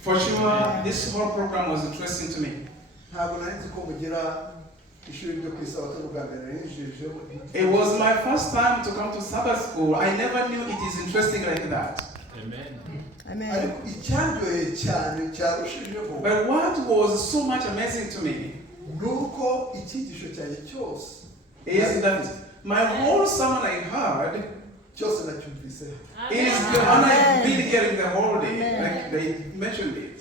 For sure, this whole program was interesting to me. It was my first time to come to Sabbath school. I never knew it is interesting like that. Amen. Amen. But what was so much amazing to me is that my whole sermon I heard is the one I've been hearing the whole day, like they mentioned it.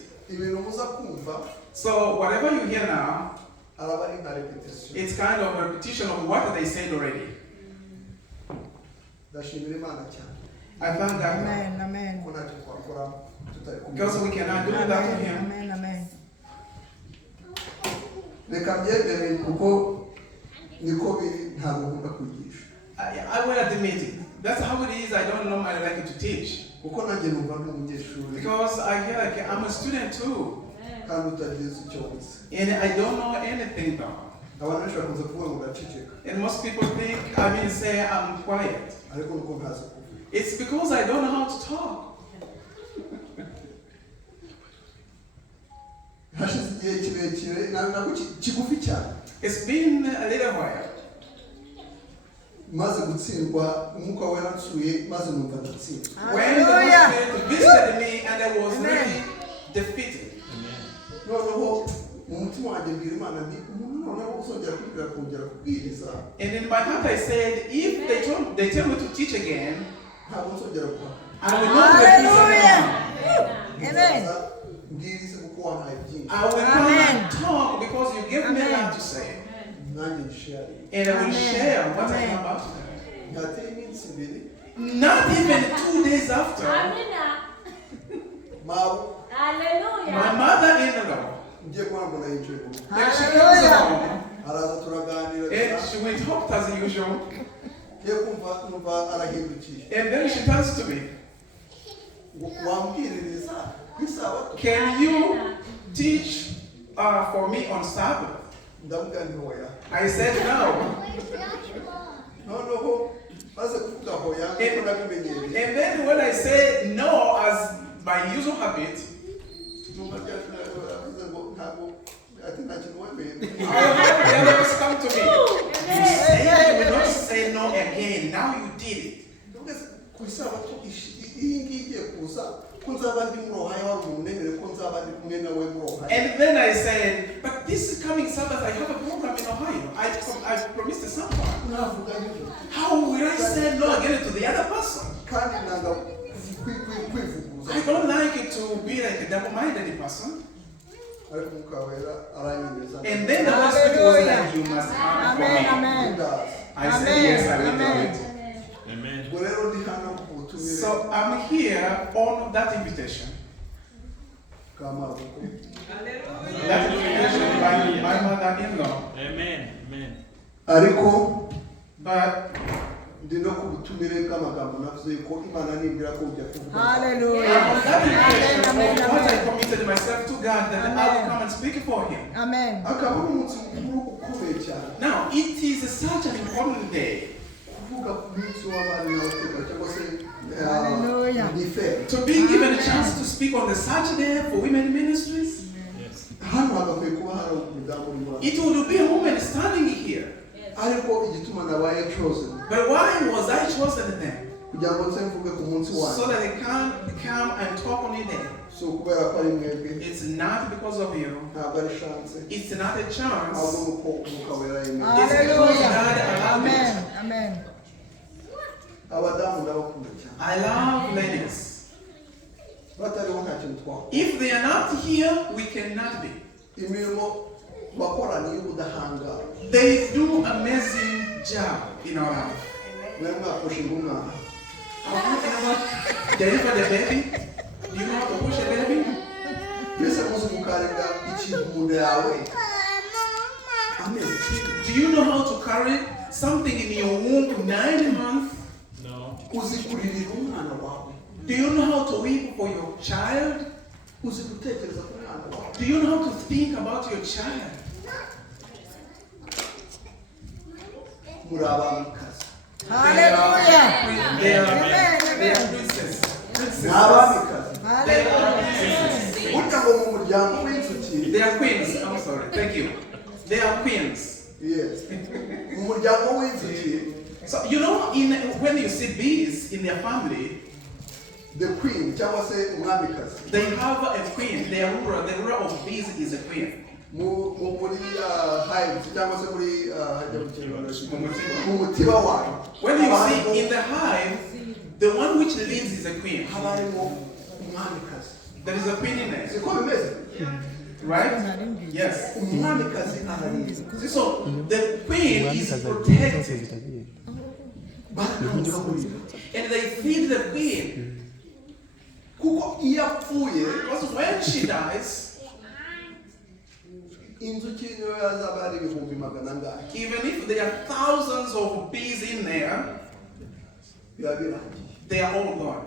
So whatever you hear now, it's kind of a repetition of what they said already. I thank God. Amen. Amen. Because we cannot do that to him. Amen. Amen. I will admit it. That's how it is. I don't normally like to teach. Because I feel like I'm a student too. And I don't know anything though. And most people think, say I'm quiet. It's because I don't know how to talk. It's been a little while. When the Holy Spirit visited me and I was really defeated. And in my heart I said, if they tell me to teach again, I will not Amen. I will not talk because you gave me a lot to say. And I will share what I am about to say. Not even 2 days after, my mother-in-law, then she comes home, and she will talk as usual. And then she turns to me, can you teach for me on Sabbath? I said no. And then when I say no, as my usual habit, the others come to me. You will not say no again. Now you did it. And then I said, but this coming Sabbath I have a program in Ohio. I promised to someone. How will I say no again to the other person? I don't like it to be like a double-minded person. And then the Holy Spirit was like, you must have for me. I said, yes, I will do it. Amen. So I'm here on that invitation. That invitation by my mother-in-law. Amen. Amen. But Hallelujah. that invitation, what I committed myself to God, that I will come and speak for Him. Amen. Now, it is such an important day. Hallelujah. To be given a chance to speak on the Saturday for women ministries. Yes. It would be a woman standing here. But why was I chosen then? So that I can come and talk on it then. It's not because of you. It's not a chance. It's because God allowed it. Amen. I love ladies. If they are not here, we cannot be. They do amazing job in our life. Have you ever delivered a baby? Do you know how to push a baby? Do you know how to carry something in your womb 9 months? No. Do you know how to weep for your child? Do you know how to think about your child? Hallelujah. They are princess. princesses. Hallelujah. Burya ngo mu muryango w'inzuki. They are queens. I'm sorry. Thank you. They are queens. Yes. Mu muryango w'inzuki. So you know, when you see bees in their family, the queen, cyangwa se umwamikazi. They have a queen. The ruler of bees is a queen. Muri hives cyangwa se muri mu mutiba wayo. When you see in the hive, the one which leads is a queen. Habarimo umwamikazi. There is a queen in there. Siko bimeze? Right? Yes. Umwamikazi ahari. So the queen is protected. And they feed the queen. Kuko iyo apfuye, because when she dies, inzuki niyo yazaba ari ibihumbi magana angahe. Even if there are thousands of bees in there, biba birangiye. They are all gone.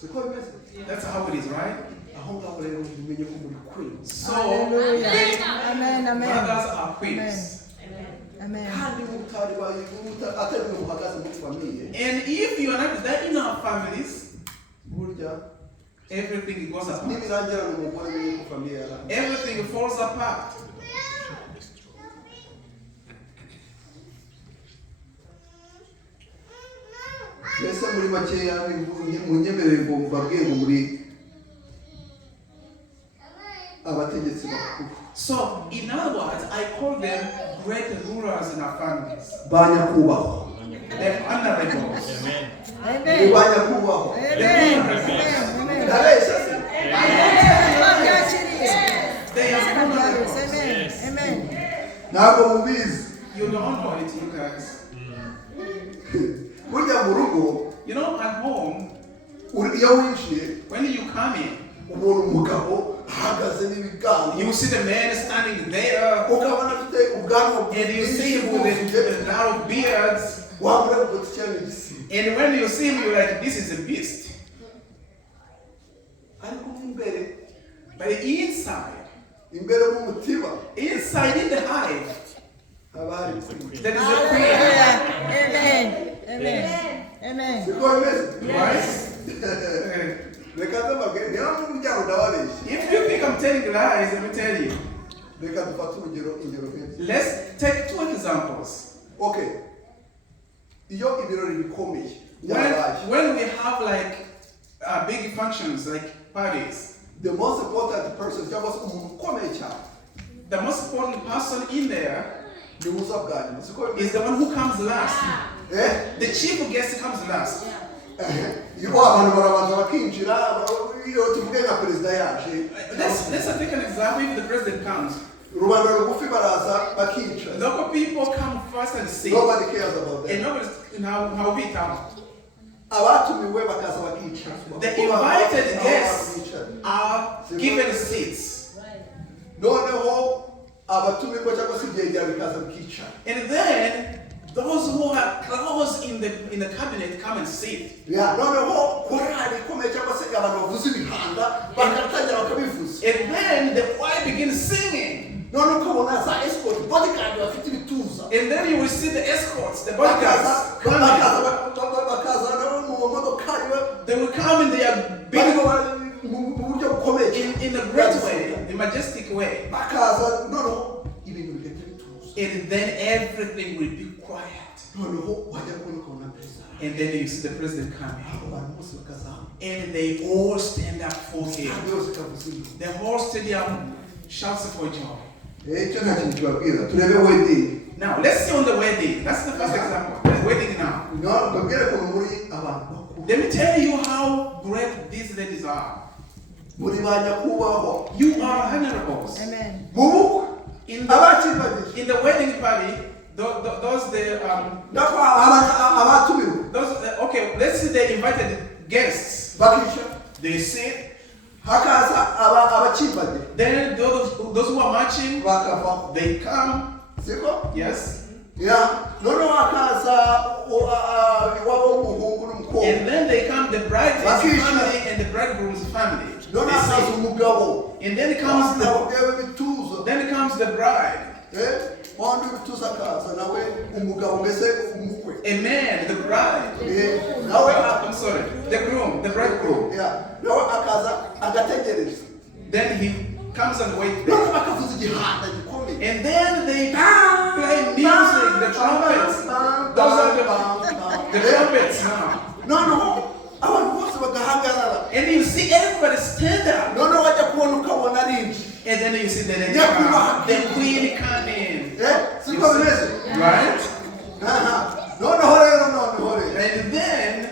Siko bimeze? That's how it is, right? Aho ngaho rero umenye ko muri queens. So, Amen. mothers are queens. Amen. And if you are not there in our families, everything goes apart. Everything falls apart. So, in other words, I call them great rulers in our families. They're honorables. Amen. They're honorables. Amen. You don't know it, you guys. You know, at home, when you come in, you see the man standing there, and you see him with a lot of beards, and when you see him, you're like, this is a beast. But inside in the hive, there is a queen. Amen. Right? If you think I'm telling lies, let me tell you. Let's take two examples. Okay. When we have like big functions, like parties, the most important person in there is the one who comes last. The chief guest comes last. Let's take an example. If the president comes, local people come first and sit. Nobody cares about them. And nobody how we come. The invited guests are given seats. And then those who are close in the cabinet come and sit. And then the choir begins singing. And then you will see the escorts, the bodyguards coming. They will come in their big in a great way, a majestic way. And then everything will be quiet. And then you see the president coming. And they all stand up for him. The whole stadium shouts for joy. Now, let's see on the wedding. That's the first example. The wedding now. Let me tell you how great these ladies are. You are honorables. Amen. In the wedding party, okay, let's see the invited guests. They sit. Then those who are marching, they come. Yes. And then they come the bride's family and the bridegroom's family. And then comes the bride. A man, the bride. I'm sorry, the groom, the bridegroom. Then he comes and waits there. And then they play music, the trumpets. Those are the trumpets now. And you see everybody stand up. And then you see the queen come in. Right? And then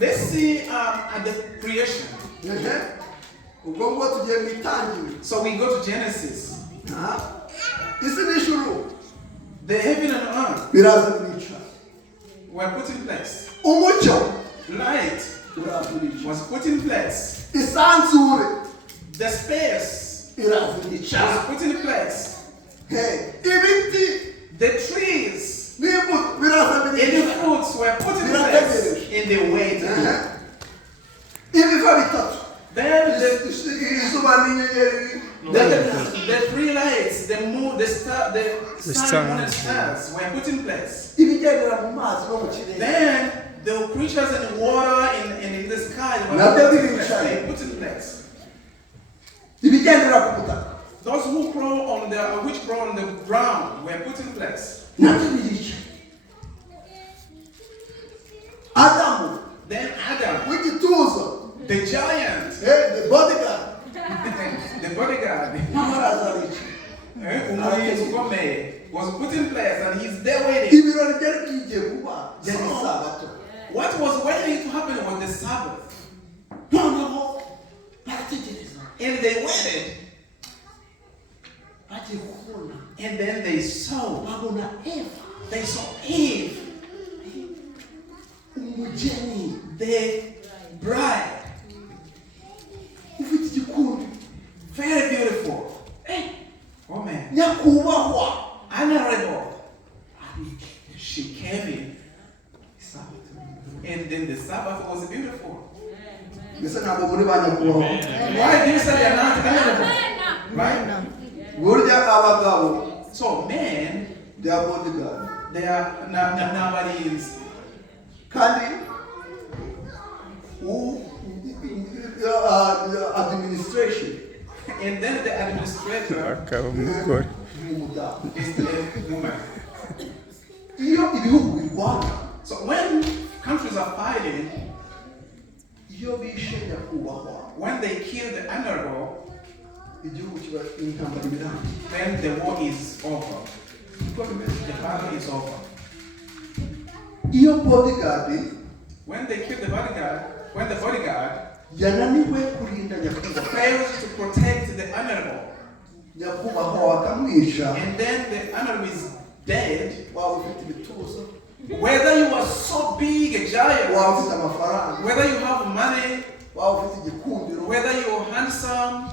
let's see at the creation. So we go to Genesis. The heaven and earth were put in place. Light was put in place. The space was put in place. The trees and the fruits were put in place. And they waited. Then the three lights, the moon, the star, the sun, moon, and stars were put in place. Then the creatures in the water and in the sky were put in place. Those who crawl on which crawl on the ground were put in place. Then Adam, the giant, the bodyguard. the bodyguard, was put in place and he's there waiting. What was waiting to happen was the Sabbath. And they waited. And then they saw Eve, the bride. Very beautiful. Oh man. Honorable. She came in. And then the Sabbath was beautiful. Why do you say they're not honorable? Right? So men, they are nobodies. Administration. And then the administrator is the woman. So when countries are fighting, when they kill the honorable, then the war is over. The battle is over. When they kill the bodyguard, when the bodyguard fails to protect the honorable, and then the honorable is dead, whether you are so big a giant, whether you have money, whether you are handsome,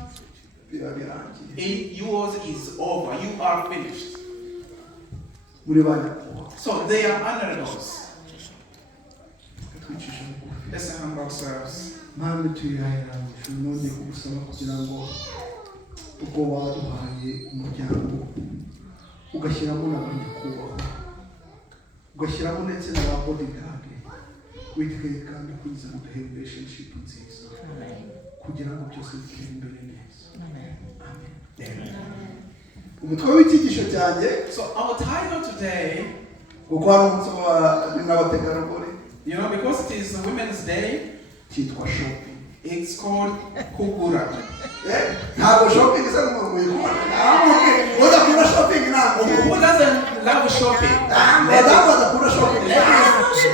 yours is over. You are finished. So they are honorables. Let's humble ourselves. ugashyiramo ndetse n'aba bodyguard witwaye kandi kuza mu relationship nziza kugira ngo byose bitere imbere neza. Amen. Umutwe w'icyigisho cyanjye, so our title today, kuko ari umunsi w'abategarugori, you know, because it is Women's Day, cyitwa shopping. It's called kugura. Ntabwo shopping isa n'umuyikora. Shopping now. Who doesn't love shopping?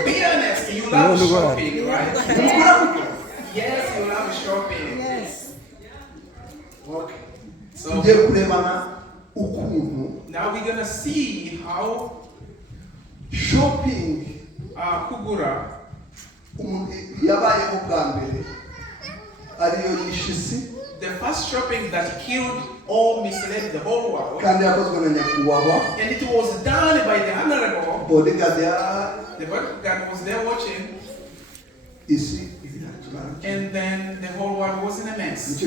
Be honest, you love shopping, right? Yes, you love shopping. Yes. Okay. So now we're gonna see how shopping kugura yabayeho bwa mbere ariyo yishisi. The first shopping that killed or misled the whole world. And it was done by the honorable. The bodyguard was there watching. And then the whole world was in a mess.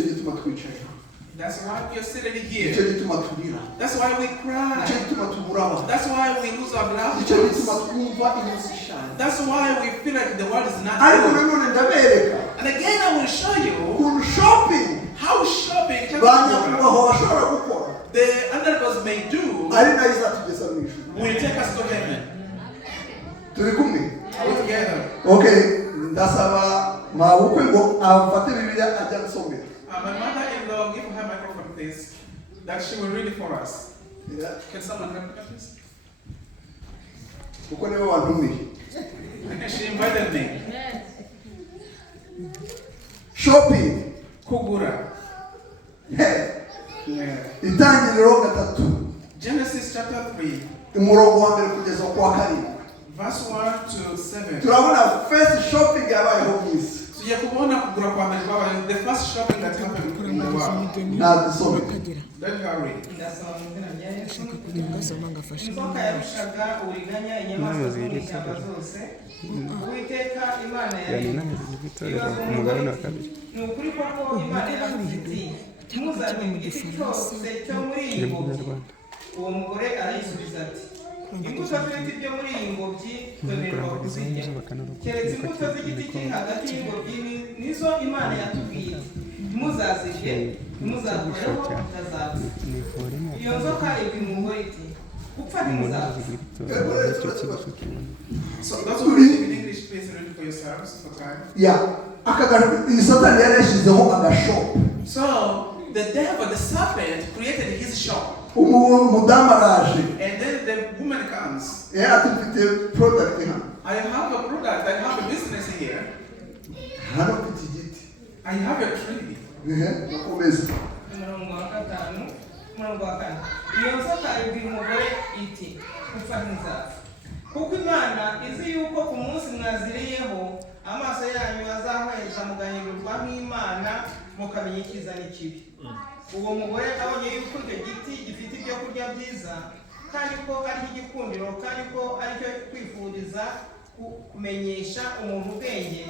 That's why we are sitting here. nicyo gituma turira, That's why we cry. nicyo gituma tuburaba, That's why we lose our nicyo loved gituma ones. twumva iminsi ishaje. That's why we feel like the world is not Ariko good. nanone ndabereka And again, I will show you ukuntu shopping how shopping banyakubahwa bashobora gukora the underdogs may do ari nayo izatugeza mu ijuru. will take us to heaven. Turi kumwe? Are we together? Okay, ndasaba mabukwe ngo afate Bibiliya ajya gusomera. My mother-in-law, give her microphone, please, that she will read it for us. Can someone help me, please? Kuko niwe wantumiye. She invited me. Shopping. Kugura. Itangiriro gatatu. Genesis chapter 3, umurongo wa mbere kugeza ku wa karindwi. verse 1 to 7. Turabona first shopping yabayeho mu isi. Tujya kubona kugura kwa mbere kwabaye the first shopping that happened in the world. Nadusome. Let her read. Ndasaba mu izina rya Yesu. Inzoka yarushaga uburiganya inyamaswa zo mu ishyamba zose. Uwiteka Imana yaremye. Ni ukuri koko Imana yaravuze iti ntimuzarye mu giti cyose cyo muri iyi ngobyi. Uwo mugore arayisubiza ati imbuto z'ibiti byo muri iyi ngobyi twemererwa kuzirya, keretse imbuto z'igiti kiri hagati y'ingobyi nizo Imana yatubwiye ntimuzazirye, ntimuzakoreho mutazapfa. Iyo nzoka ibwira umugore iti gupfa ntimuzapfa. So those who read in English, please read it for yourselves for time. Satani yari yashyizeho agashopu. So the devil, the serpent, created his shop. Umudamu araje. And then the woman comes. Ati mfite product hano. I have a product, I have a business here. Hano mfite igiti. I have a tree. Nakomeza. Umurongo wa gatanu, umurongo wa kane. Iyo nzoka ibwira umugore iti gupfa ntizapfa, kuko Imana izi yuko ku munsi mwaziriyeho amaso yanyu azahweza mugahinduka nk'Imana mukamenya icyiza n'ikibi. Uwo mugore abonye yuko icyo giti gifite ibyo kurya byiza kandi ko ari igikundiro kandi ko ari cyo kwifuriza kumenyesha umuntu ubwenge,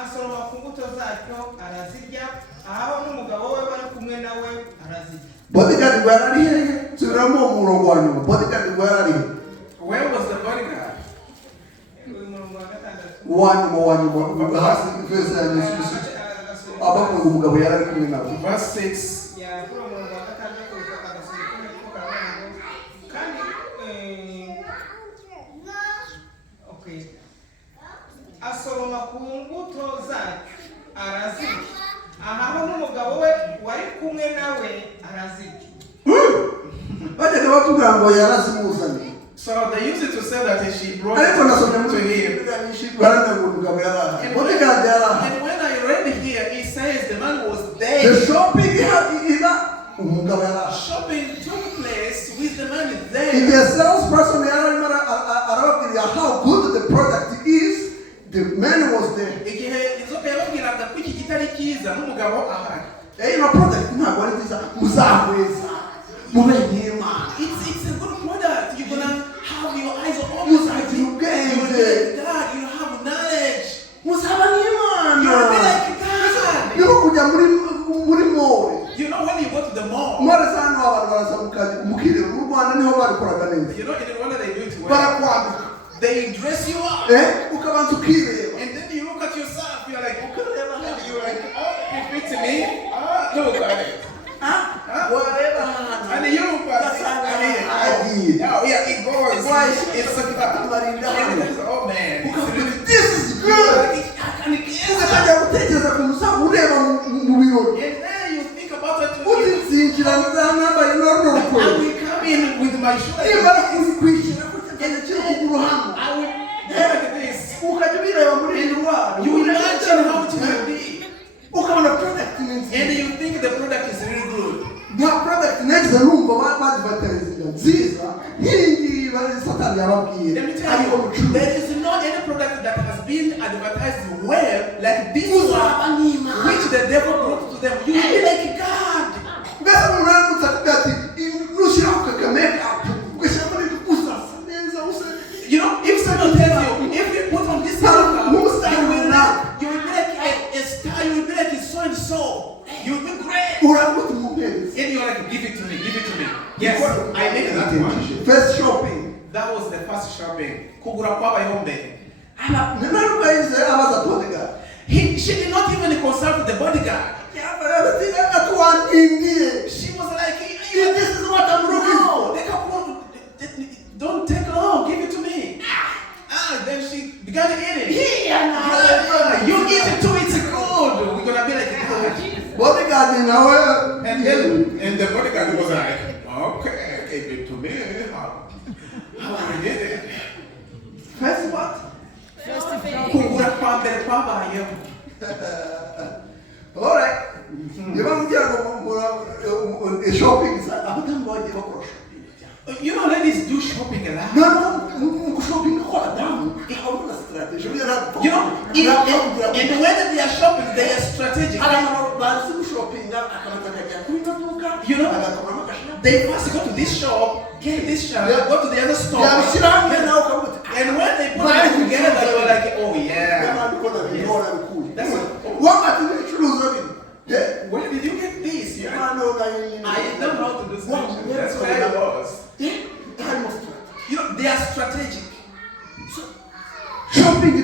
asoroma ku mbuto zacyo arazirya, aho n'umugabo we bari kumwe nawe arazirya. Bodyguard where are you? Turamo umurongo wa nyuma. Bodyguard where are you? Where was the bodyguard? Umurongo wa gatandatu. Wa nyuma. Hasi verse ya Yesu. Abavuga umugabo yari ari kumwe nawe. Verse 6. Ya kuri umurongo wa gatandatu agasubira ko karabango kandi okay. Asoroma ku mbuto zacyo arazirya, aho n'umugabo we wari kumwe nawe arazirya. Bajyaga batubwira ngo yarazimuzanye. So they used it to say that she brought Ariko it nasomye to him. umugabo yaraje. Bodyguard yaraje. And when I read here, it says the man was dead. The shopping umugabo yaraje. Shopping took place with the man there. If the salesperson arababwira how good the product is, the man was there. Igihe inzoka yababwiraga ko iki gitari cyiza n'umugabo ahari. No product ntabwo ari nziza, muzahweza mube nk'Imana. It's a good product. You're gonna have your eyes open. Muzagira ubwenge. God, you have knowledge. Muzaba nk'Imana. You'll be like God. Niho kujya muri mall. You know when you go to the mall. Mall sana abantu barazamuka mukirira mu Rwanda niho babikoraga neza. You know in Rwanda they do it well. Barakwambika. They dress you up. Ukabanza ukireba. And then you look at yourself. You're like, and you're like, oh, it fits me. Look at it. And you look at it. Oh yeah, it goes. It's a oh man. This is good. And it is. Ukajya gutekereza ku musaza ureba mu birori. And then you think about it. Utinzinjira nambaye n'urukweto. I will come in with my shoes. Nimara kwishyira kugenda kiri kuguru hano. I will look at this. Ukajya ubireba muri ndwara. You imagine how it will be. Ukabona product nziza. And you think the product is really good. The product nziza numva badvertise nziza. Nk'ingi bari Satani yababwiye. Let me tell you, there is no any product that has been advertised well like this one, which the devil brought to them. You will be like God. Ngasa umuntu mutakati nushira ukakameka ukashamba ni kusasa neza usa. You know, if someone tells you, if you put on this makeup, you will be like a star. You will be like so and so. You will be great. And like, give it to me. Yes, I made that one. First shopping. That was the first shopping. Kugura kwaba yombe. She did not even consult the bodyguard. She was like, this is what I'm looking for. Don't take long, give it to me. Then she began eating. You eat it too, it's good. We're gonna be like, bodyguard in our and the bodyguard was like, okay, give it to me. How we did it? First what? Kugura kwambere kwabayeho. All right. Shopping is you know, ladies do shopping a lot. No, shopping you know, and when they are shopping, they are strategic. You know, they first go to this shop, get this shop, go to the other store. And when they put it together, they were like, oh yeah. That's where did you get this? I don't know how to do something. That's where I was. You know, they are strategic. Shopping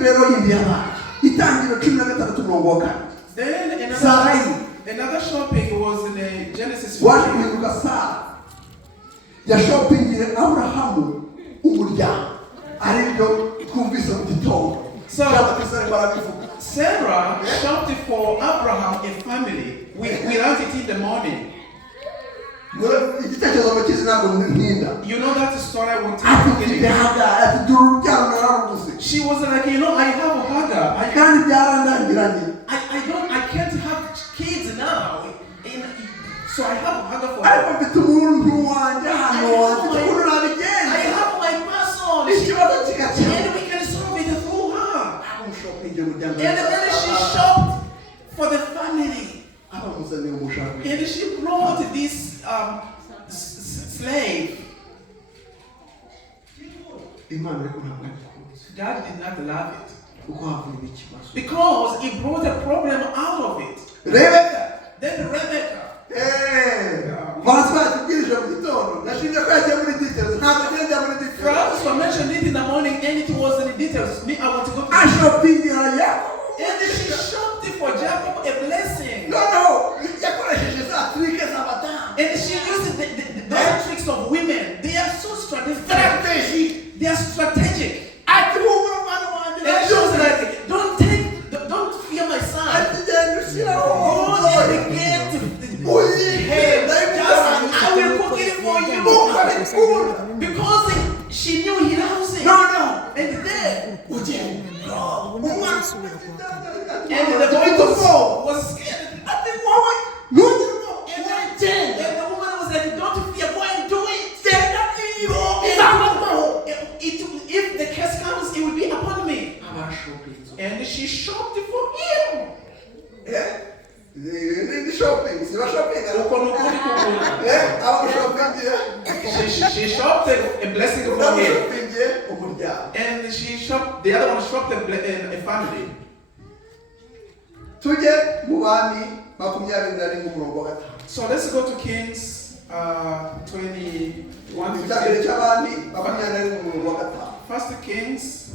Then another shopping was in the Genesis. Shopping in Abraham Sarah shopped for Abraham a family. We learned it in the morning. You know that story I will tell you. She was like, you know, I have a Hagar. I can't have kids now. So I have a Hagar for her. I have my person. And we can solve it through her. And then she shopped for the family. And she brought this slave. God did not love it because it brought a problem out of it. Then Rebecca. Francis mentioned it in the morning and it was in the details. Me, I want to go to and then she shopped it for Jacob a blessing. And she used the tricks of women. They are so strategic. They are strategic. And she was like, don't fear my son. I will cook it for you. Because she knew he loves it. And then and the boy was scared. And the woman was like, don't fear, go and do it. If the curse comes, it will be upon me. And she shopped for him. She shopped a blessing for him. And she shopped, the other one shopped a family. So let's go to Kings 21. First Kings.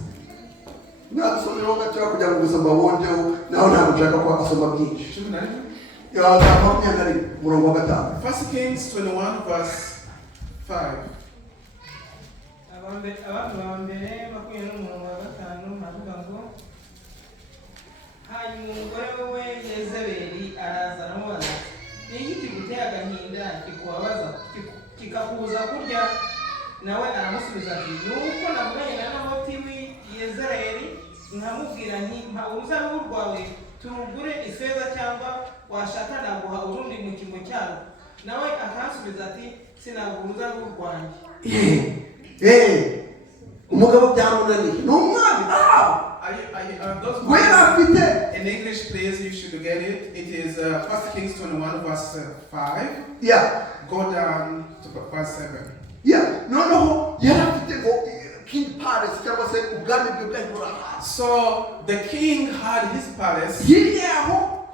First Kings 21 verse 5. hanyuma umugore we Yezebeli araza aramubaza n'iki kigutera agahinda kikubabaza kikakubuza kurya nawe aramusubiza ati nuko navuganye na Naboti w'i Yezereli nkamubwira nti mpa uruzabibu rwawe turugure ifeza cyangwa washaka naguha urundi mu kimo cyaro nawe akansubiza ati sinaguha uruzabibu rwanjye umugabo byamunaniye n'umwami in English, please, you should get it. It is 1 Kings 21 verse 5. Yeah. Go down to verse 7. Yeah. No. King Palace. So the king had his palace.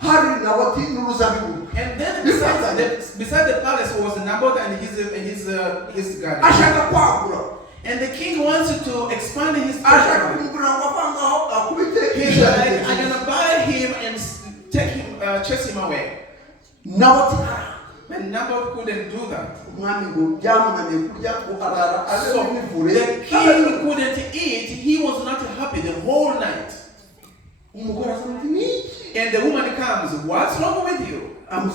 And then beside the palace was Naboth and his garden. And the king wanted to expand his territory. He's like, I'm gonna buy him and take him, chase him away. But Naboth couldn't do that. So the king couldn't eat. He was not happy the whole night. And the woman comes, what's wrong with you? And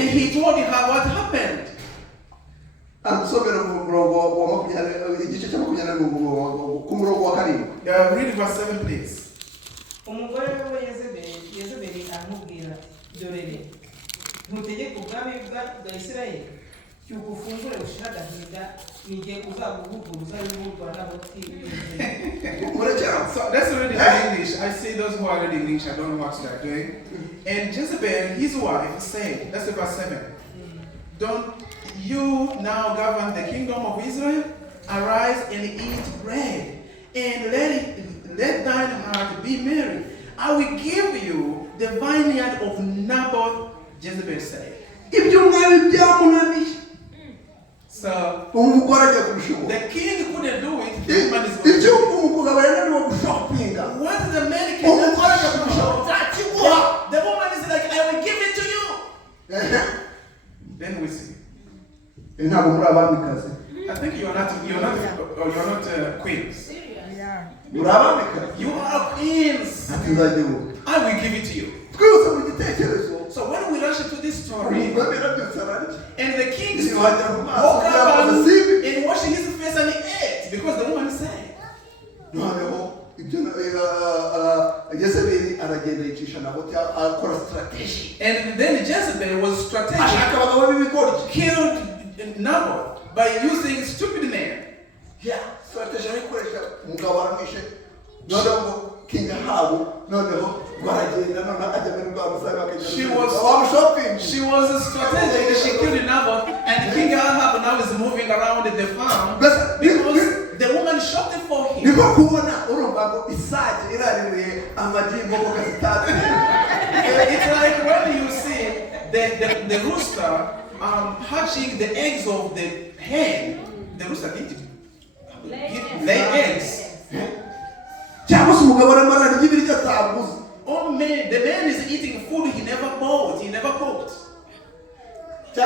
he told her what happened. Read verse 7, please. Ntutegeke ubwami bwa Isirayeli cyuko ufungure ushira agahinda n'igihe uzabuhuguruza y'uburwa n'aboti. So let's read it in English. I see those who are reading English, I don't know what they're doing. And Jezebel, his wife, said, that's verse 7. Don't you now govern the kingdom of Israel? Arise and eat bread, and let thine heart be merry. I will give you the vineyard of Naboth, Jezebel said. So the king couldn't do it. The man is going to do it. What the man cannot do, the woman is like, I will give it to you. Then we see. I think you're not queens. You are queens. I will give it to you. So when we rush into this story, and the king woke up and washed his face and he ate because the woman said. And then Jezebel was strategic, killed Naboth by using stupid men. Yeah, She was strategic. She killed Naboth, and King Ahab now is moving around the farm because the woman shopped for him. It's like when you see the rooster hatching the eggs of the hen. The rooster didn't lay eggs. Oh man, the man is eating food he never bought, he never cooked. You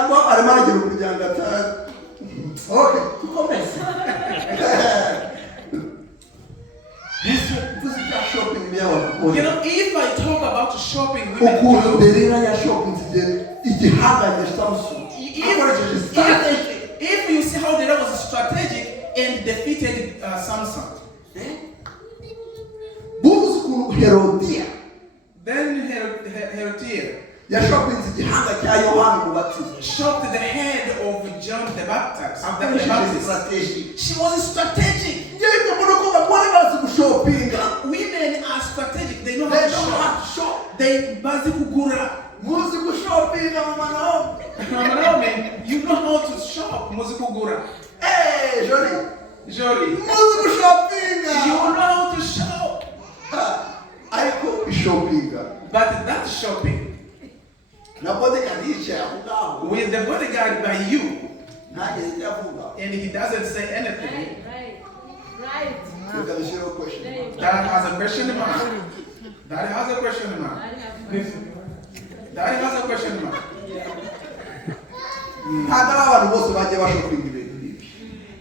know, if I talk about shopping, if you see how Delilah was strategic and defeated Samson. Then Herodias shopped the head of John the Baptist. She was strategic. Women are strategic. They know how to shop. They kugura. You know how to shop. Kugura. Hey, Jory. You know how to shop. But that shopping with the bodyguard by you, and he doesn't say anything. Right. That has a question mark. That has a question mark. That has a question mark.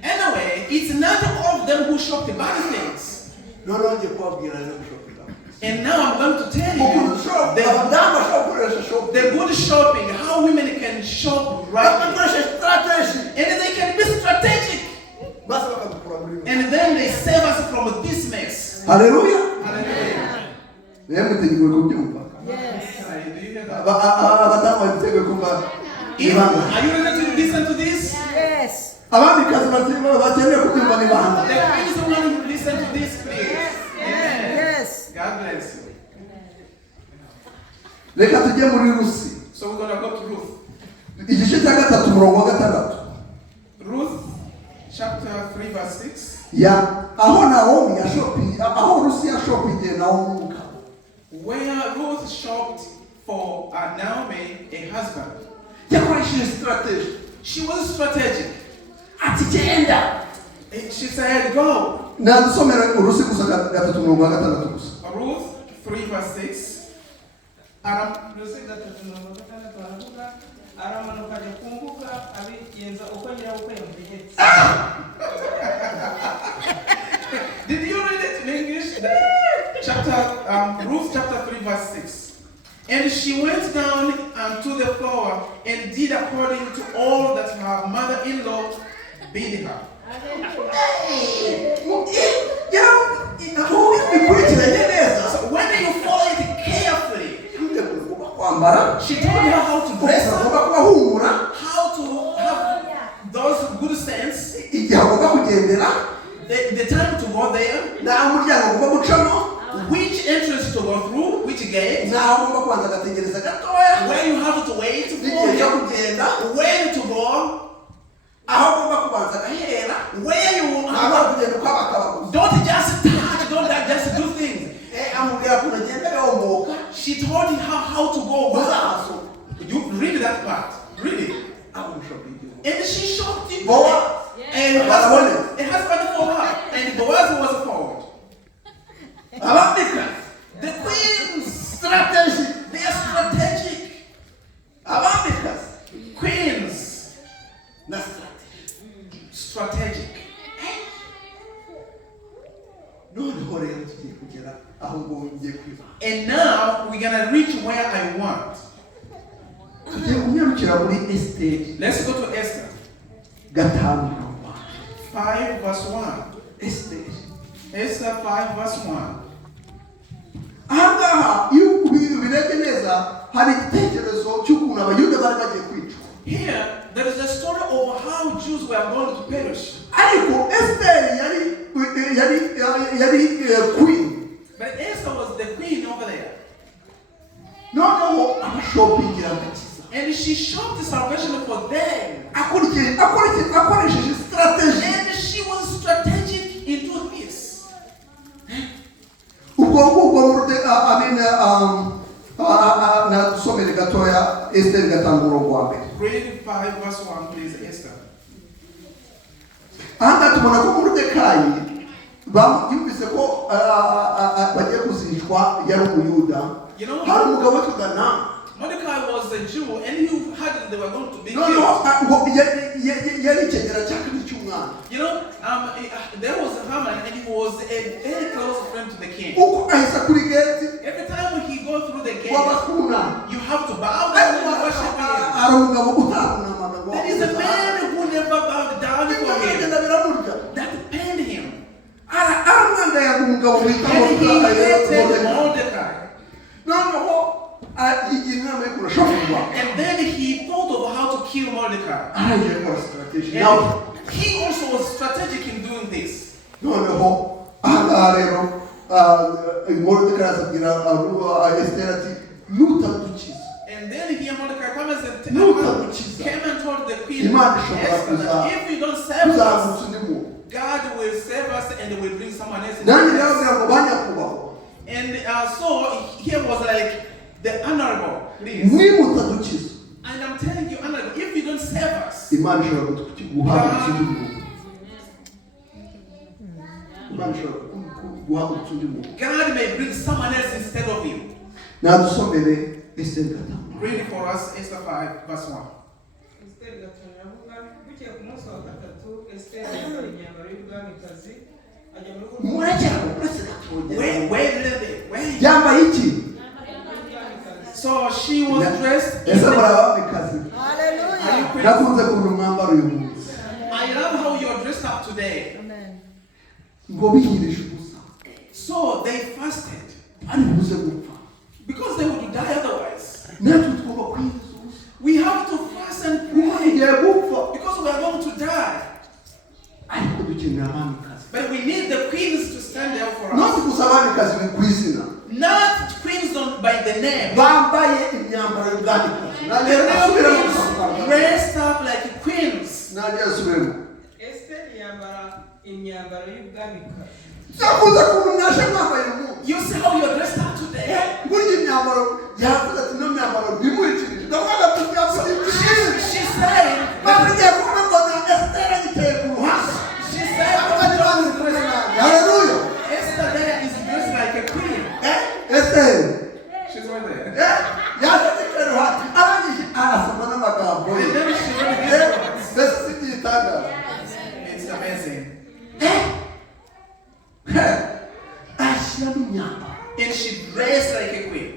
Anyway, it's not all of them who shop the bad things. And now I'm going to tell you the good shopping, how women can shop right, and they can be strategic, and then they save us from this mess. Hallelujah. Hallelujah. Yes. Are you ready to listen to this? Yes. The queen is the one who listen to this, please. Yes. God bless you. So we're going to go to Ruth. Ruth chapter 3 verse 6. where Ruth shopped for Naomi a husband. She was strategic. She said, go. Ruth 3 verse 6. Did you read it in English? Ruth chapter 3 verse 6. And she went down to the floor and did according to all that her mother-in-law bid her. So when you follow it carefully, she told her how to dress up, how to have those good sense, the time to go there, which entrance to go through, which gate, where you have to wait for, when to go, where you don't just touch, don't just do things. She told him how to go. You read that part. Read it. And she shocked him. And a husband for her. And Boaz was forward. The queen's strategy. They are strategic. Queens. Not strategic. And now we're gonna reach where I want. Let's go to Esther. 5 verse 1. Esther 5 verse 1. Here, there is a story of how Jews were going to perish. But Esther was the queen over there. And she showed the salvation for them. And she was strategic in doing this. Read 5 verse 1, please, Esther. You know, Mordecai was a Jew and he heard that they were going to be killed. You know, there was Haman and he was a very close friend to the king. Every time he goes through the gate, you have to bow down and worship him. There is a man who never bowed down for him. That pained him. And he hated Mordecai. And then he thought of how to kill Mordecai. And he also was strategic in doing this. And then here Mordecai came and told the queen, Esther, that if you don't save us, God will save us and will bring someone else in. And so here was like the honorable, please. And I'm telling you, honorable, if you don't save us, God may bring someone else instead of you. Read it for us, Esther 5, verse 1. So she was dressed. Hallelujah. I love how you are dressed up today. Amen. So they fasted because they would die otherwise. We have to fast and pray because we are going to die. But we need the queens to stand there for us. Not queens by the name. Dressed up like queens. You see how you're dressed up today? yavuze ati no myambaro bimwikirije ndavuga ati She said, bagiye kumubona Esther agiteye ku ruhande. She said, Hallelujah. Esther there is dressed like a queen. Esther She's right there. yaje ku ruhande arangije arasoma n'amagambo ye. And then she read these words. Mbese si igitangaza. It's amazing. Ashyiramo imyambaro. And she dressed like a queen.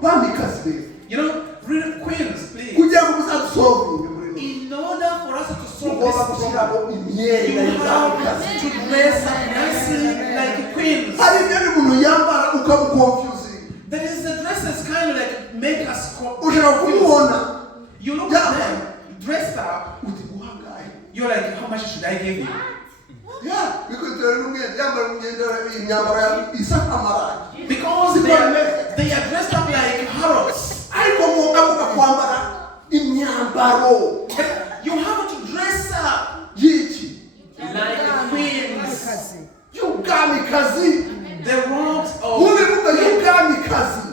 Bamikazi rero. You know, real queens, please. Kugira ngo muzadusolvinge muri ino. In order for us to solve Ugomba this gushyiramo problem, imyenda you y'abamikazi. have to dress up nicely like queens. Hari ibyo umuntu yambara ukamukonfusing. There is the dresses kind of like make us Ushaka kumubona. You look at them dressed up. Uti guhangaye. You're like, how much should I give you? Yeah, because imyambaro isa nk'amaragi. Because they are dressed up like harrods. Ariko mugomba kwambara imyambaro. You have to dress up Y'iki? like queens. Y'ubwamikazi. The robes of Mubivuga y'ubwamikazi.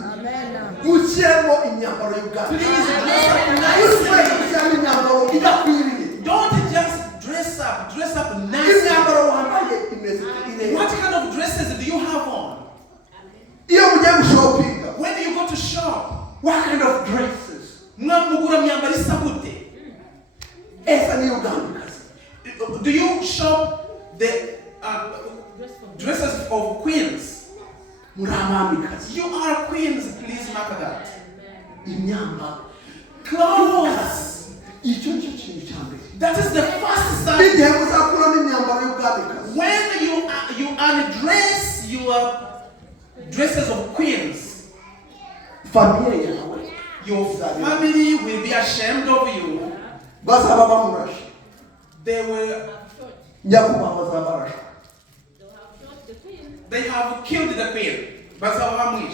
Mushyiremo imyambaro y'ubwamikazi. Please dress up Usibye nicely. gushyiramo imyambaro idakwiriye. Don't just dress up nicely. Imyambaro wambaye imeze ireba. What kind of dresses do you have on? Iyo mugiye gushopinga. When you go to shop, What kind of dresses? mwamugura myambaro isa gute? Esa ni y'ubwamikazi. Do you shop the dresses of queens? Muri abamikazi. You are queens, please mark that. Imyambaro. Clothes. Icyo nicyo kintu cya mbere. That is the first sign. Igihe muzakuramo imyambaro y'ubwamikazi. When you undress your dresses of queens, Famiye yawe. your family will be ashamed of you. Bazaba bamurashe. They will. Nyakubahwa bazabarashe. They have killed the queen.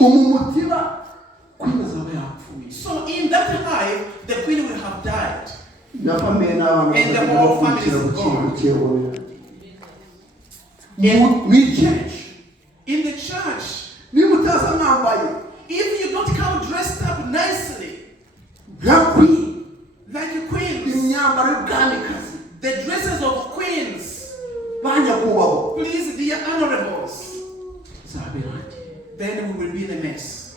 Umumutiba queen azaba yapfuye. So in that time, the queen will have died. Na famiye n'abana. And the whole family is gone. In the church, Nimutaza mwambaye. if you don't come dressed up nicely, Nka queen. like a queen, Imyambaro y'ubwamikazi. the dresses of queens, Banyakubahwa. please, dear honorables, Zabiranje. then we will be in a mess.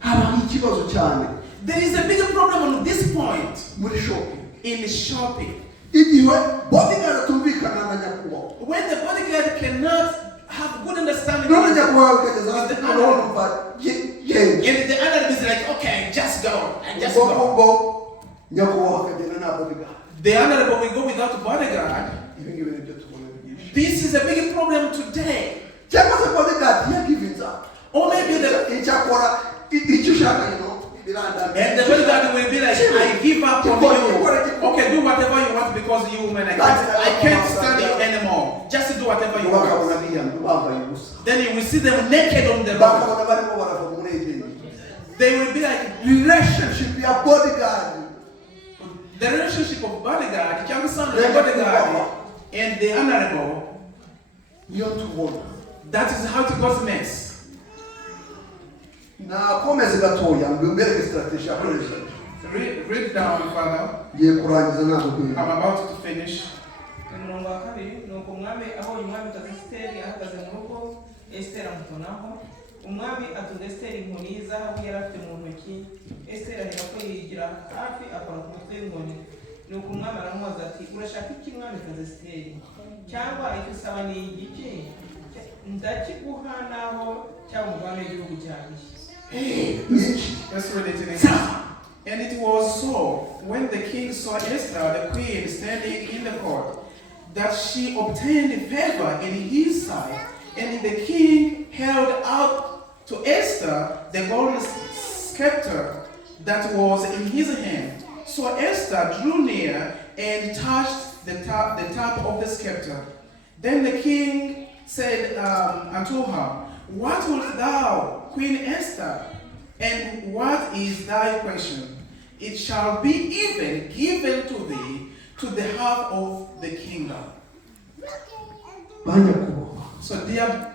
Habaho ikibazo cyane There is a big problem on this point muri shopping. in shopping. Igihe bodyguard atumvikana na nyakubahwa. When the bodyguard cannot have good understanding, None and nyakubahwa akageza hasi noneho numva yenje. the other is like, okay, just go, and just Ubwo go. ubwo nyakubahwa akagenda nta bodyguard. The honorable will go without a bodyguard. Ibi ngibi nibyo tubona byinshi. This is a big problem today. Cyangwa se bodyguard yagivinza. Or maybe the Icyakora icyo ushaka birandamye. and the bodyguard will be like, I give up on you. Okay, do whatever you want because you man, I can't stand you anymore. Just do whatever you want. Bakabona biyambu bambaye ubusa. Then you will see them naked on the road. Bakabona barimo barava muri Edeni. They will be like, Relationship ya bodyguard. the relationship of bodyguard, the bodyguard and the honorable, Niyo tubona. that is how it goes mess. Nakomeze gatoya mbere strategy akoresha. Read down, Father. Ngiye kurangiza ntabwo. I'm about to finish. umurongo wa kabiri ni uko umwami abonye umwamikazi Esiteri ahagaze mu rugo, Esiteri amutonaho. Umwami atunga Esiteri inkoni y'izahabu yari afite mu ntoki. Esiteri ahera ko yigira hafi akora ku mutwe w'inkoni. Ni uko umwami aramubaza ati, urashaka iki mwamikazi Esiteri? Cyangwa icyo usaba ni igiki? Ndakiguha naho cyaba umugabane w'igihugu cyanjye. Let's read it in English. And it was so, when the king saw Esther, the queen, standing in the court, that she obtained favor in his sight, and the king held out to Esther the golden scepter that was in his hand. So Esther drew near and touched the top of the scepter. Then the king said unto her, What wilt thou, Queen Esther? And what is thy question? It shall be even given to thee to the half of the kingdom. Banyakubahwa. So dear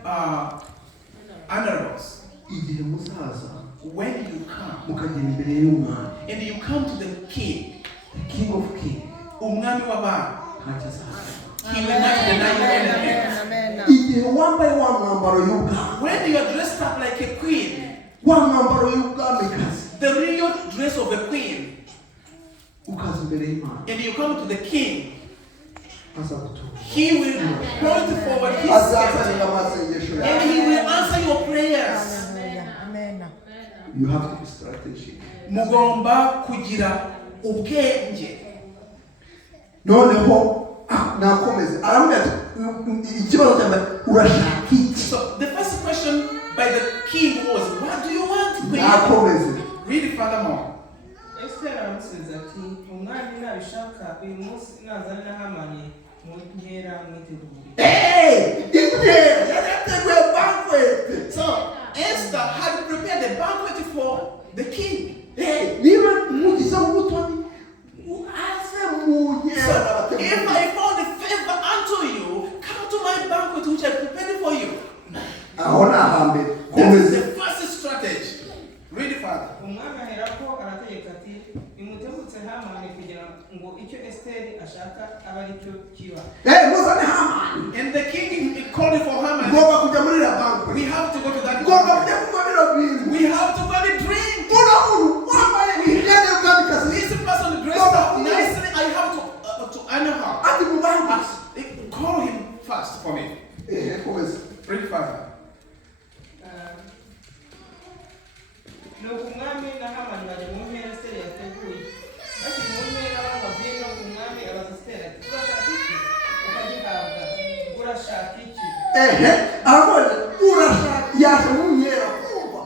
honorables, igihe muzaza when you come mukagera imbere y'umwami and you come to the king, the king of kings, umwami w'abami, ntacyo azaza. he will not deny you anything. Igihe wambaye wa mwambaro y'ubwami, When you are dressed up like a queen, wa mwambaro y'ubwamikazi, the real dress of a queen, ukaza imbere y'Imana, and you come to the king, azagutura, he will point forward his azazanira scepter, amasengesho and yawe. he will answer your prayers. You have to be strategic. Mugomba kugira ubwenge. Noneho nakomeze aramubwira ati ikibazo cyane urashaka iki? So the first question by the king was, what do you want, queen? Nakomeze. Read it furthermore. Esther aramusubiza ati umwami nabishaka uyu munsi nazana Hamani mu nkera mwitegure. Yateguye banquet. So Esther had prepared a banquet for the king. Niba mugize ubutoni aze munyera. So if I found a favor unto you, come to my banquet which I prepared for you. Aho nahambe. That is the first strategy. Read it further. Umwami aherako arategeka ati nimutegutse Hamani kugira ngo icyo Esteri ashaka abe ari cyo kiba. Muzane Hamani. And the king called for Haman. Ngomba kujya muri la banquet. We have to go to that Ngomba banquet. kujya kumabiro bintu. We have to go and drink. Kuna muntu wambaye imyenda y'ubwamikazi. This person dressed up nicely. I have to honor her. Ati mu banquet. Call him first for me. Komeza. Read it further. Nuko umwami na Hamani bajya mu nkera Esteri yateguye. Ati mu nkera b'amavino umwami abaza Esteri ati urashaka iki? Ukagihabwa. Urashaka iki? Arabona urashaka yaje mu nkera kumva.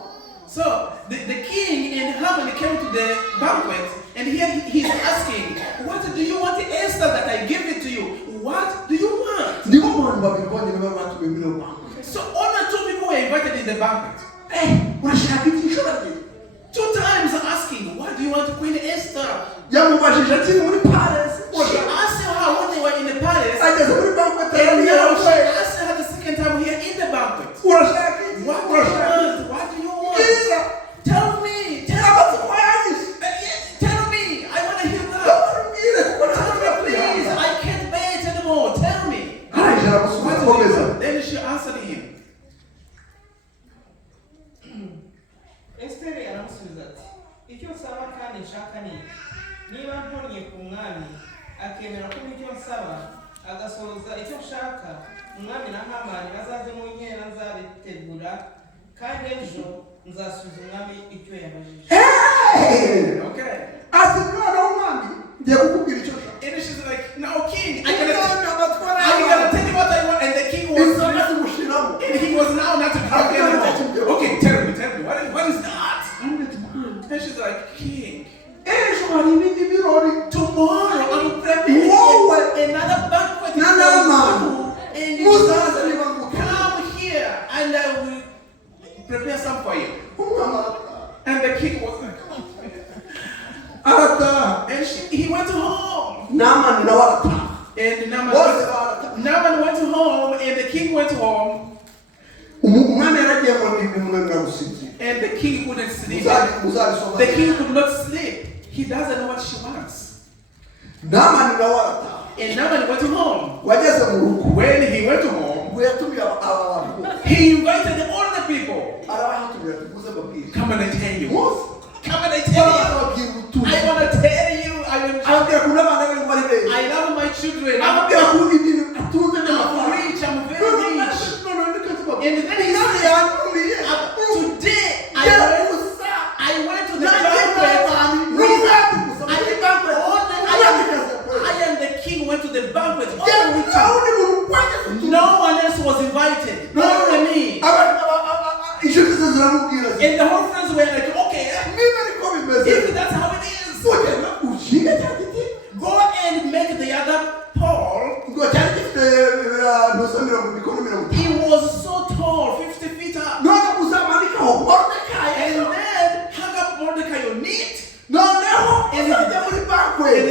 So the king and Haman came to the banquet, and here he's asking, what do you want, Esther, that I give it to you? What do you want? Ndimo abantu babiri bonyine bari batumiwe muri iyo banquet. So only two people were invited in the banquet. Urashaka iki inshuro ebyiri? 2 times asking, what do you want, Queen Esther? Yamubajije ati muri palace. She asked her when they were in the palace, Ageze muri banquet and now she yaramuye. asked her the second time here in the banquet. Urashaka iki? What do you want? What do you want? Cyiza. Tell me. Tell Amatsiko yanjye. tell me. I want to hear that. Ndababwire kuko Tell me, please. I can't bear it anymore. Tell me. Araje aramusubiza komeza. Then she answered him. Esteri aramusubiza ati icyo nsaba kandi nshaka ni iki? Niba ntonye ku mwami akemera ko icyo nsaba agasohoza icyo nshaka, umwami na Hamani bazaze mu nkera nzabitegura kandi ejo nzasubiza umwami icyo yabajije. Okay. Ati mwana w'umwami ngiye kukubwira icyo nshaka. And she's like, now king, I'm gonna tell you what I want. And the king was and he was now not to be happy anymore. Okay, tell me. What is that? And she's like, king, tomorrow I'm preparing another banquet for you. And you come here and I will prepare some for you. And the king was like, and he went home. And Naaman went home, and the king went home. And the king couldn't sleep. The king could not sleep. He doesn't know what she wants. And Naaman went home. When he went home, he invited all the people. Come and I tell you. Come and I tell you. I want to tell you. I love my children. I'm rich. I'm very rich. And then he said, today I went to the banquet. I am the king went to the banquet. No one else was invited. Only me. And the whole friends were like, okay, if that's how it is, go and make the other Paul. He was so tall, 50 feet up. And then hang up Mordecai on it. And then go to the banquet,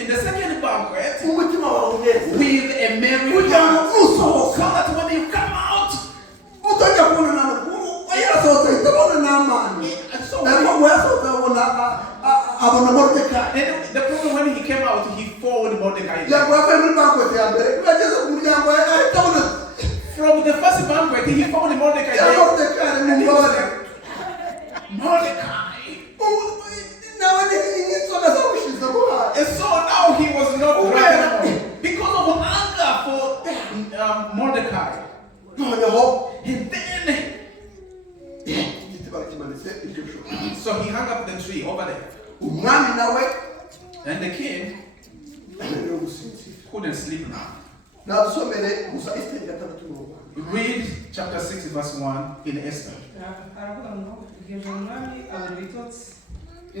in the second banquet, with a merry heart. So that when you come out, abona Mordecai. And the problem when he came out, he found Mordecai. From the first banquet, he found Mordecai. And he was like, Mordecai. And so now he was not right because of anger for Mordecai. And then so he hung up the tree over there. And the king couldn't sleep now. Read chapter 6 verse 1 in Esther. So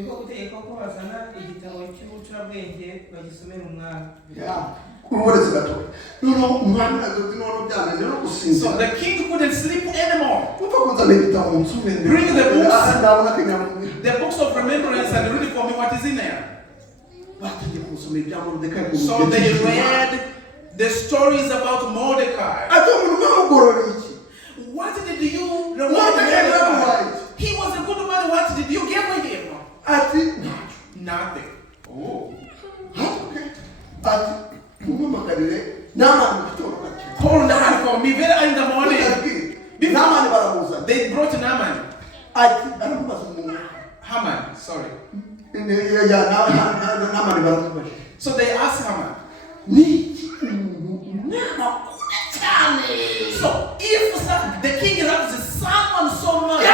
the king couldn't sleep anymore. Bring the books of remembrance and read it for me what is in there. So they read the stories about Mordecai. What did you reward Mordecai? He was a good man. What did you give him? Nothing. Oh. Call Naaman for me very early in the morning. They brought Naaman. Haman, sorry. So they asked Haman. So if the king loves someone so much,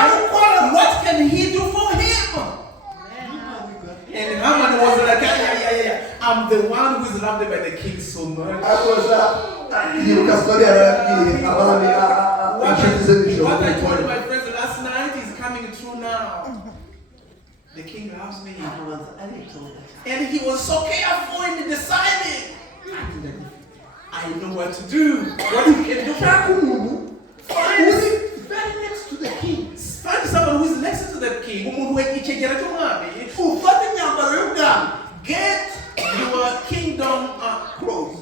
what can he do for him? And Haman was like, yeah. I'm the one who is loved by the king so much. What I told my friends last night is coming true now. The king loves me. And he was so careful in deciding. I know what to do. What he can do. Find next to the king. Find someone who is next to the king. Get your kingdom clothes.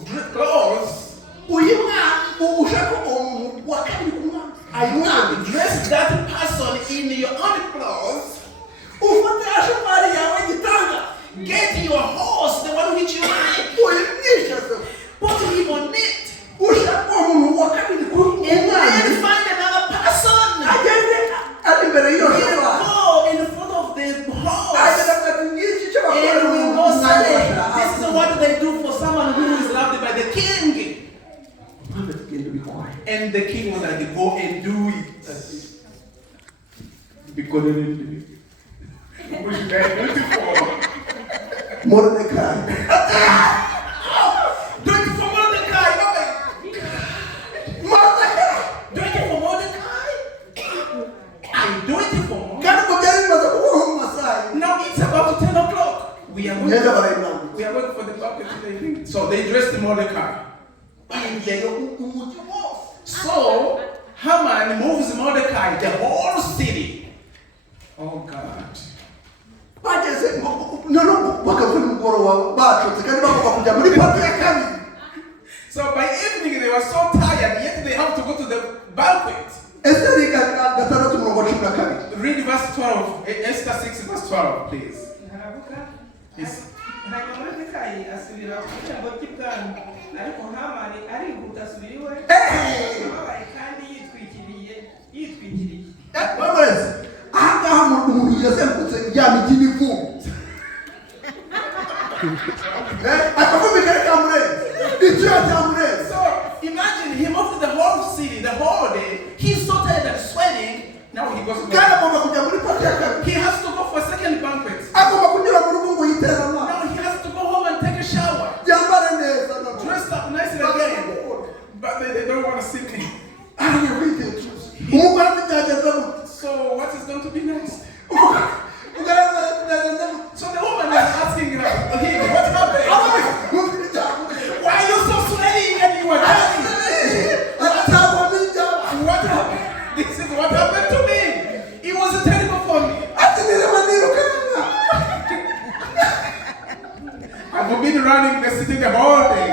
Dress that person in your own clothes. Get your horse, the one which you like. Put him on it. And then find another person. Go in front of the horse. And we go say, this is what they do for someone who is loved by the king. And the king was like, go and do it. Because they didn't do it. Which is very beautiful. Mordecai. Do it for Mordecai. Do it for Mordecai. I do it for Mordecai. Now it's about 10 o'clock. We are waiting for the bucket today. So they dressed Mordecai. So Haman moves Mordecai, the whole city. Oh God. So by evening they were so tired, yet they have to go to the banquet. Read verse 12, Esther 6 verse 12, please. Yes. So imagine he moved the whole city, the whole day. He's so tired and sweating. Now he goes to he has to go for a second banquet. Now he has to go home and take a shower. Dressed up nicely again. But they don't want to see me. So what is going to be next? So the woman is asking him, what happened? Why are you so sweating and you are dying? What happened? This is what happened to me. It was terrible for me. I've been running the city the whole day.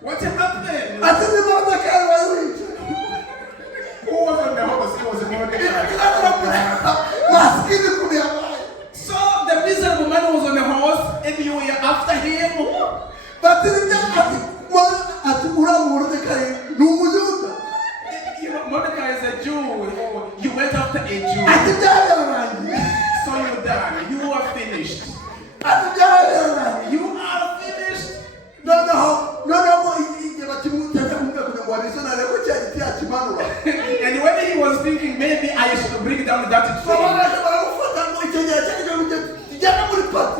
What happened? Who was on the horse? It was a Mordecai. Jew. So you're done. You are finished. You are finished. No. And when he was thinking, maybe I should bring down that tree.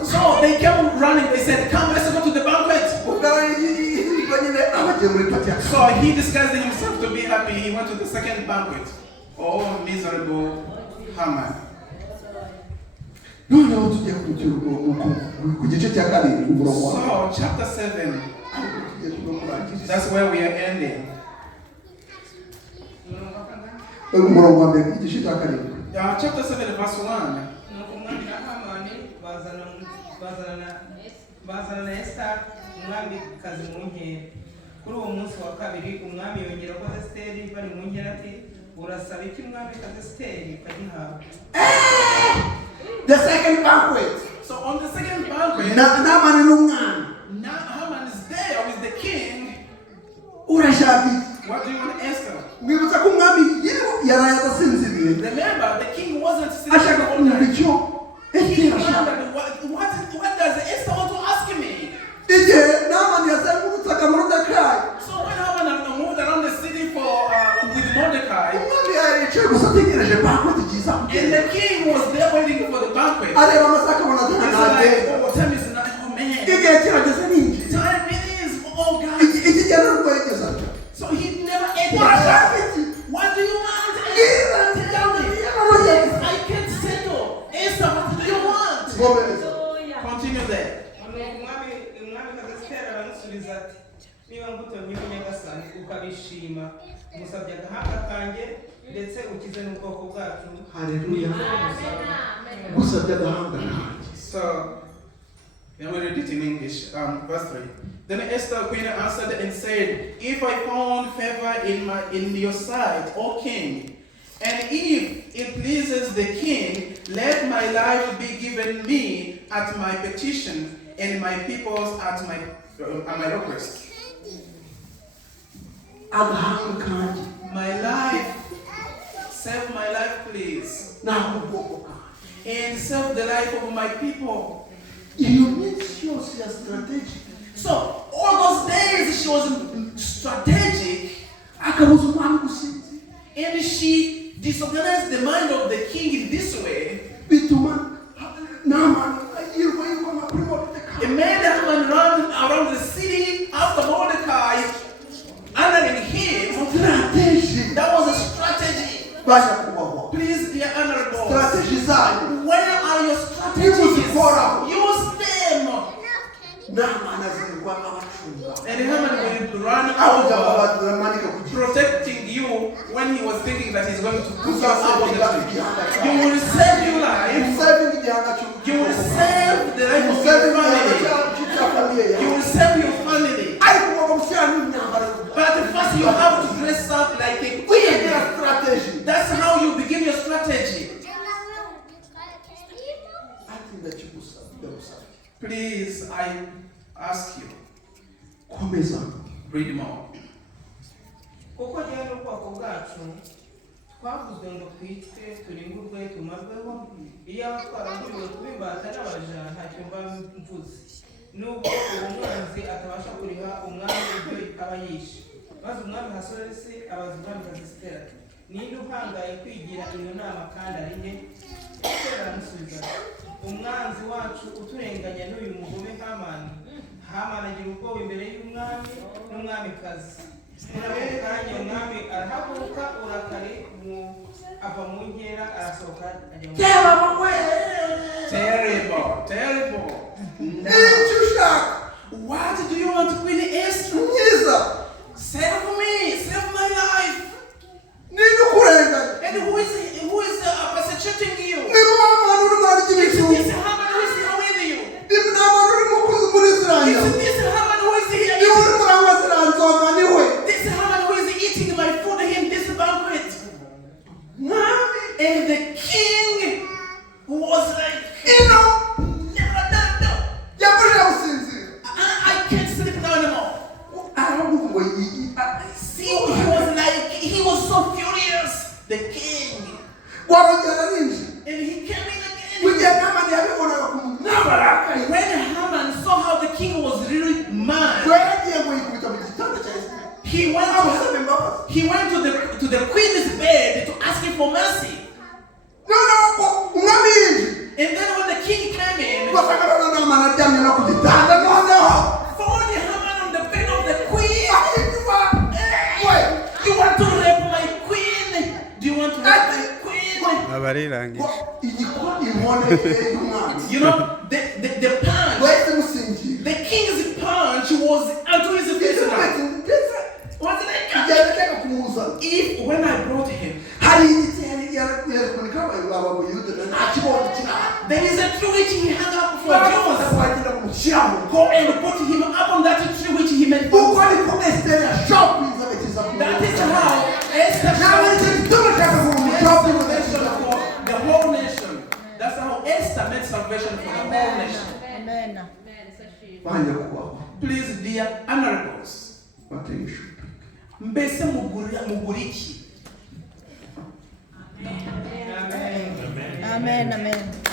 So they came running. They said, come, let's go to the banquet. So he disguised himself to be happy. He went to the second banquet. Oh, miserable Haman. So, chapter 7. That's where we are ending. Chapter 7, verse 1. bazana Esther umwami kazi mu nkera kuri uwo munsi wa kabiri umwami yongera ko Esther bari mu nkera ati urasaba iki mwami kazi Esther kagihawe. The second banquet. So on the second banquet, Haman is there with the king. What do you want, Esther? Remember, the king wasn't sitting all night. He wondered, what does Esther want to ask me? So when Haman moved around the city with Mordecai, and the king was there waiting for the banquet. He's like, oh, time is not, oh man. Time it is, oh God. So he never ate it. What do you want? Tell me. I can't settle. Esther, what do you want? Continue there. niba ngutonye nyagasani ukabishima musabye agahanga kanjye ndetse ukize n'ubwoko bwacu. Haleluya. Musabye agahanga kanjye. So I'm going to read it in English, verse 3. Then Esther, queen, answered and said, if I found favor in your sight, O king, and if it pleases the king, let my life be given me at my petition, and my people's at my request. My life, save my life, please, and save the life of my people. So all those days she was strategic, and she disorganized the mind of the king in this way. It made Haman run around the city after Mordecai, honoring him. That was a strategy. Please, dear honorable, where are your strategies? Use them. And Haman will run over, protecting you when he was thinking that he's going to put you out of the tree. You will save your life. You will save the life of your family. You will save your family. But first you have to dress up like a queen. That's how you begin your strategy. Please, I ask you, read more. Kuko jana ubwoko bwacu twavuzwe ngo twitwe turimburwe tumazweho iyo twaranguriwe kubimbata n'abaja ntacyo mba mvuze nubwo uwo mwanzi atabasha kuriha umwami ibyo aba yishe maze umwami Hasoresi abaza umwami Esiteri ati ninde uhangaye kwigira iyo nama kandi ari he? Esiteri aramusubiza umwanzi wacu uturenganya n'uyu mugome Hamani agira ubwoba imbere y'umwami n'umwamikazi. Murabona kandi umwami arahaguruka urakari ava mu nkera arasohoka ajya mu Terrible. What do you want, Queen Esther? Save me, save my life. And who is persecuting you? This Haman who is here with you. This Haman who is here. This Haman who is eating my food in this banquet. And the king was like, no. I can't sleep now anymore. See, he was so furious. The king. And he came in again. When Haman saw how the king was really mad, he went to the queen's bed to ask him for mercy. And then when the king came in, found Haman on the bed of the queen. You want to rape my queen? Do you want to rape my queen? You know, the punch, the king's punch was onto his face. Wasn't it? If when I brought him, there is a tree which he hung up for Jones. Go and put him up on that tree which he made. That is how Esther for the whole nation. That's how Esther made salvation for the whole nation. Amen. Please, dear honorables, mbese muguriki. Amen. Amen.